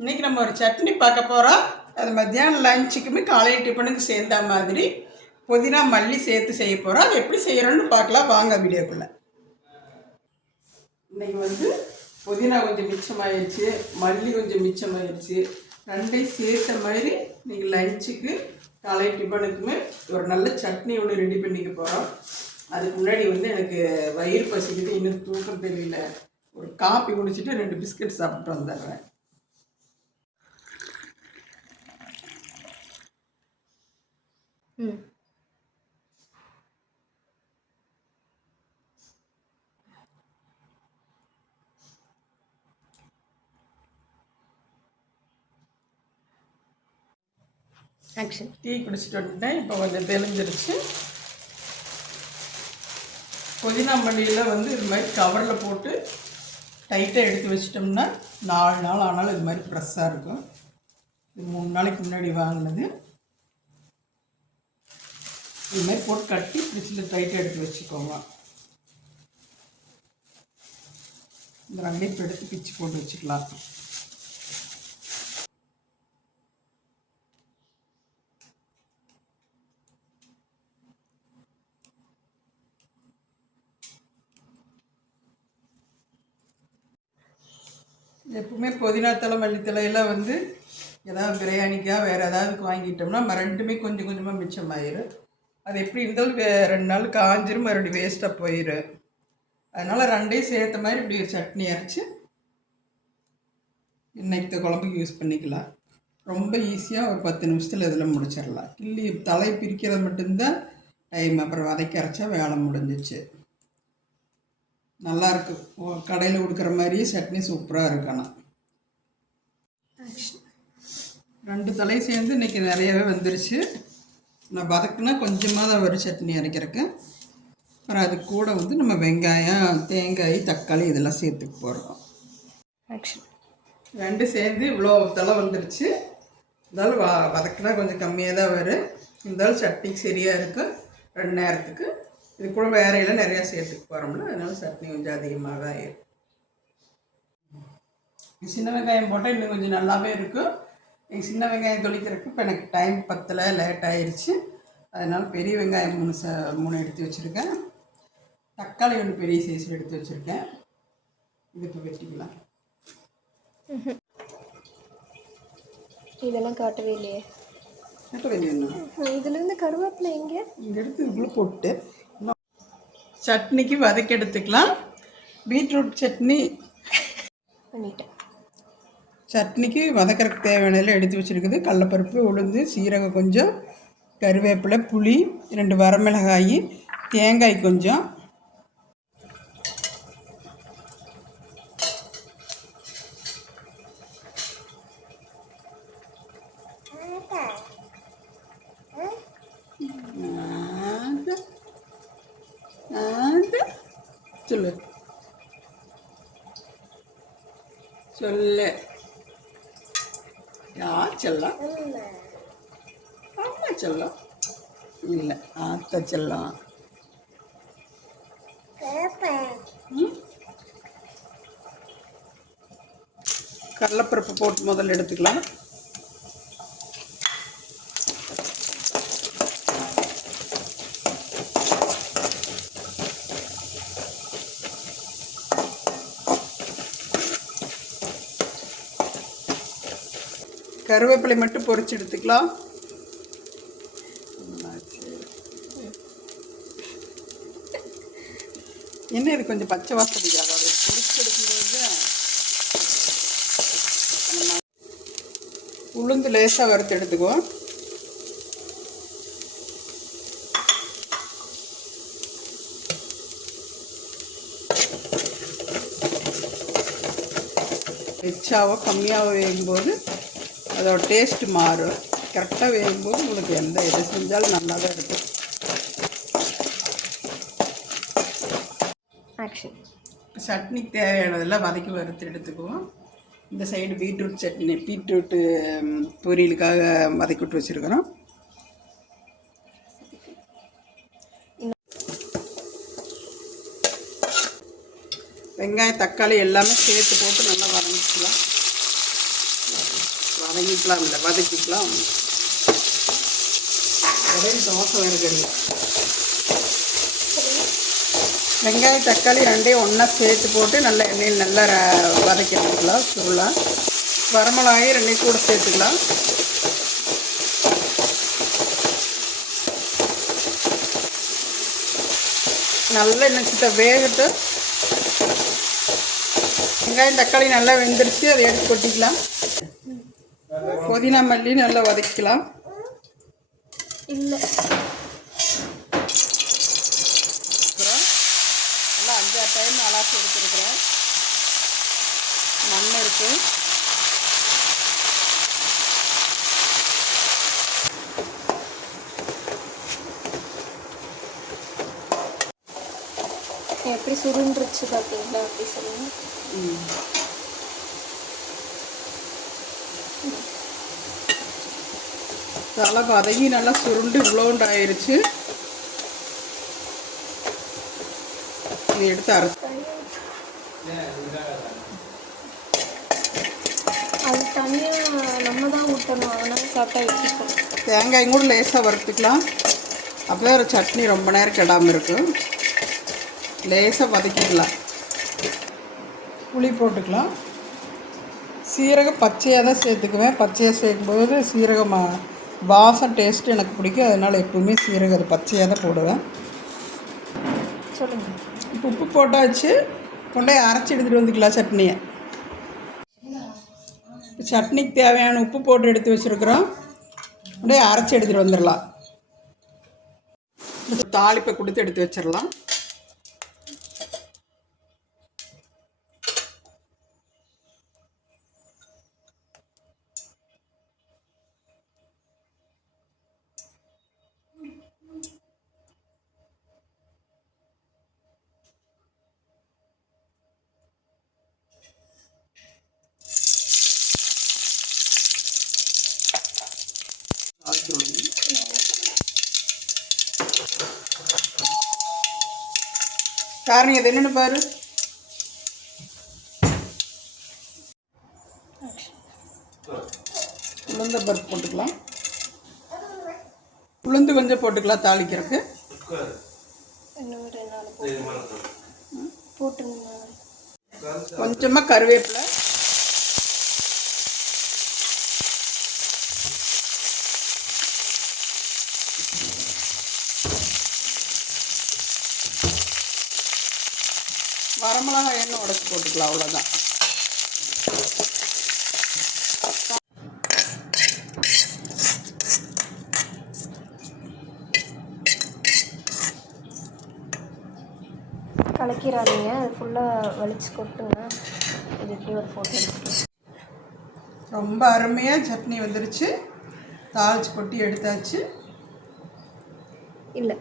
இன்றைக்கி நம்ம ஒரு சட்னி பார்க்க போகிறோம். அது மத்தியானம் லஞ்சுக்குமே காலையில் டிஃபனுக்கு சேர்ந்த மாதிரி புதினா மல்லி சேர்த்து செய்ய போகிறோம். அது எப்படி செய்கிறோன்னு பார்க்கலாம், வாங்க வீடியோக்குள்ளே. இன்றைக்கி வந்து புதினா கொஞ்சம் மிச்சமாகிடுச்சு, மல்லி கொஞ்சம் மிச்சமாகிடுச்சு. ரெண்டையும் சேர்த்த மாதிரி இன்றைக்கி லஞ்சுக்கு காலையில் டிஃபனுக்குமே ஒரு நல்ல சட்னி ஒன்று ரெடி பண்ணிக்க போகிறோம். அதுக்கு முன்னாடி வந்து எனக்கு வயிறு பசிக்குது, இன்னும் தூக்கம் தெரியல. ஒரு காப்பி குடிச்சிட்டு 2 பிஸ்கட் சாப்பிட்டு வந்துடுறேன். ஆக்ஷன். டீ குடிச்சிட்டு வந்துட்டேன். இப்போ கொஞ்சம் தெளிஞ்சிருச்சு. புதினா மல்லியில் வந்து இது மாதிரி கவரில் போட்டு டைட்டாக எடுத்து வச்சிட்டோம்னா 4 நாள் ஆனாலும் இது மாதிரி ஃப்ரெஷ்ஷாக இருக்கும். இது 3 நாளைக்கு முன்னாடி வாங்கினது. இது மாதிரி போட்டு கட்டி ஃப்ரிட்ஜில் டைட்டாக எடுத்து வச்சுக்கோங்க. இந்த ரெண்டையும் இப்போ எடுத்து பிச்சு போட்டு வச்சுக்கலாம். எப்பவுமே புதினா தலை மல்லித்தலை எல்லாம் வந்து ஏதாவது பிரியாணிக்காக வேறு ஏதாவது வாங்கிட்டோம்னா ரெண்டுமே கொஞ்சம் கொஞ்சமாக மிச்சமாயிடும். அது எப்படி இருந்தாலும் 2 நாள் காஞ்சிரும், மறுபடியும் வேஸ்ட்டாக போயிடும். அதனால் ரெண்டையும் சேர்த்த மாதிரி இப்படி ஒரு சட்னி அரைச்சி இன்னைக்கு குழம்புக்கு யூஸ் பண்ணிக்கலாம். ரொம்ப ஈஸியாக ஒரு 10 நிமிஷத்தில் இதில் முடிச்சிடலாம். கிள்ளி தலை பிரிக்கிறது மட்டும்தான் டைம். அப்புறம் வதக்கி அரைச்சா வேலை முடிஞ்சிச்சு. நல்லாயிருக்கு. கடையில் கொடுக்குற மாதிரியே சட்னி சூப்பராக இருக்கணும். 2 தலை சேர்ந்து இன்றைக்கி நிறையவே வந்துருச்சு. நான் வதக்குனா கொஞ்சமாக தான் ஒரு சட்னி அரைக்கிறதுக்கு. அப்புறம் அது கூட வந்து நம்ம வெங்காயம், தேங்காய், தக்காளி இதெல்லாம் சேர்த்துக்க போகிறோம். ஆக்ஷன். 2 சேர்ந்து இவ்வளோ தலை வந்துருச்சு. இருந்தாலும் வதக்குனா கொஞ்சம் கம்மியாக தான் வரும். இருந்தாலும் சட்னிக்கு சரியாக இருக்கும் 2 நேரத்துக்கு. இது கூட வேறையெல்லாம் நிறையா சேர்த்துக்க போகிறோம்னா அதனால சட்னி கொஞ்சம் அதிகமாக தான் ஆயிடும். சின்ன வெங்காயம் போட்டால் இன்னும் கொஞ்சம் நல்லாவே இருக்கும். எனக்கு சின்ன வெங்காயம் தொளிக்கிறதுக்கு இப்போ எனக்கு டைம் பத்தலை, லேட் ஆயிடுச்சு. அதனால் பெரிய வெங்காயம் 3 எடுத்து வச்சுருக்கேன். தக்காளி 1 பெரிய சைஸில் எடுத்து வச்சுருக்கேன். இது இப்போ வெட்டிக்கலாம். இதெல்லாம் காட்டவே இல்லையே. காட்டவே இல்லையா? இதுலேருந்து கருவேப்பிலை இங்கே எடுத்து இதுக்குள்ளே போட்டு சட்னிக்கு வதக்கி எடுத்துக்கலாம். பீட்ரூட் சட்னி பண்ணிட்டேன். சட்னிக்கு வதக்கிறதுக்கு தேவையானதெல்லாம் எடுத்து வச்சுருக்குது. கடலப்பருப்பு, உளுந்து, சீரகம் கொஞ்சம், கருவேப்பிலை, புளி, 2 வரமிளகாய், தேங்காய் கொஞ்சம், சொல்லு சொல்லு யார் செல்லம்? அம்மா செல்லம் இல்லை, ஆத்த செல்லம். கடலைப்பருப்பு போட்டு முதல்ல எடுத்துக்கலாம். கருவேப்பிலை மட்டும் பொரிச்சு எடுத்துக்கலாம். என்ன இது கொஞ்சம் பச்சை வாசனை, அதோட பொரிச்சு எடுக்கும்போது உளுந்து லேசாக வறுத்து எடுத்துக்குவோம். ரிச்சாவோ கம்மியாகவோ வேகும்போது அதோட டேஸ்ட்டு மாறும். கரெக்டாக வேகும்போது உங்களுக்கு எந்த எது செஞ்சாலும் நல்லா தான் இருக்கும். ஆக்ஷன். சட்னிக்கு தேவையானதெல்லாம் வதக்கி வறுத்து எடுத்துக்குவோம். இந்த சைடு பீட்ரூட் சட்னி, பீட்ரூட்டு பொரியலுக்காக வதக்கி விட்டு வச்சுருக்கிறோம். வெங்காயம், தக்காளி எல்லாமே சேர்த்து போட்டு நல்லா வதக்கிக்கலாம். வதக்கிக்கலாம், இல்லை வதக்கிக்கலாம். ஒரே தோசை வேறு கிடையாது. வெங்காயம் தக்காளி ரெண்டையும் ஒன்றா சேர்த்து போட்டு நல்லா எண்ணெயில் நல்லா வதக்கி எடுத்துக்கலாம். சுருளாக வரமிளகாயும் ரெண்டையும் கூட சேர்த்துக்கலாம். நல்லா என்ன வேகட்டு. வெங்காயம் தக்காளி நல்லா வெந்துருச்சு, அதை எடுத்து கொட்டிக்கலாம். புதினா மல்லி நல்லா வதக்கிக்கலாம். இல்லை அப்புறம் நல்லா 5-6 டைம் அலாசி எடுத்துருக்குறேன். மண் இருக்குது. எப்படி சுருண்டுருச்சு பார்த்தீங்களா? அப்படி சொல்லுங்க. தலை வதங்கி நல்லா சுருண்டு இவ்வளோண்டு ஆயிடுச்சு. இதை எடுத்து அரைச்சி அது தனியாக நம்ம தான் ஊற்றணும், அதனால சாப்பிட்டா வச்சுக்கணும். தேங்காயும் கூட லேசாக வறுத்துக்கலாம். அப்போ ஒரு சட்னி ரொம்ப நேரம் கெடாமல் இருக்கும். லேசாக வதக்கிக்கலாம். புளி போட்டுக்கலாம். சீரகம் பச்சையாக தான் சேர்த்துக்குவேன். பச்சையாக சேர்க்கும்போது சீரகம் வாசம் டேஸ்ட்டு எனக்கு பிடிக்கும். அதனால் எப்பவுமே சீரகம் அது பச்சையாக தான் போடுவேன். சொல்லுங்கள். இப்போ உப்பு போட்டாச்சு. கொண்டே அரைச்சி எடுத்துகிட்டு வந்துக்கலாம் சட்னியை. சட்னிக்கு தேவையான உப்பு போட்டு எடுத்து வச்சுருக்குறோம். அப்படியே அரைச்சி எடுத்துகிட்டு வந்துடலாம். தாளிப்பை கொடுத்து எடுத்து வச்சிடலாம். காரணம் இது என்னென்னு பாரு. உளுந்த பருப்பு போட்டுக்கலாம். உளுந்து கொஞ்சம் போட்டுக்கலாம் தாளிக்கிறதுக்கு. கொஞ்சமாக கருவேப்பிலை, வரமிளகாய் எண்ணெய் உடச்சி போட்டுக்கலாம். அவ்வளோதான். கலக்கிறாதீங்க, அது ஃபுல்லாக வலிச்சு கொட்டுங்க. இது எப்படி ஒரு ஃபோட்டோ எடுத்துக்கலாம். ரொம்ப அருமையாக சட்னி வந்துருச்சு. தாளிச்சு கொட்டி எடுத்தாச்சு. இல்லை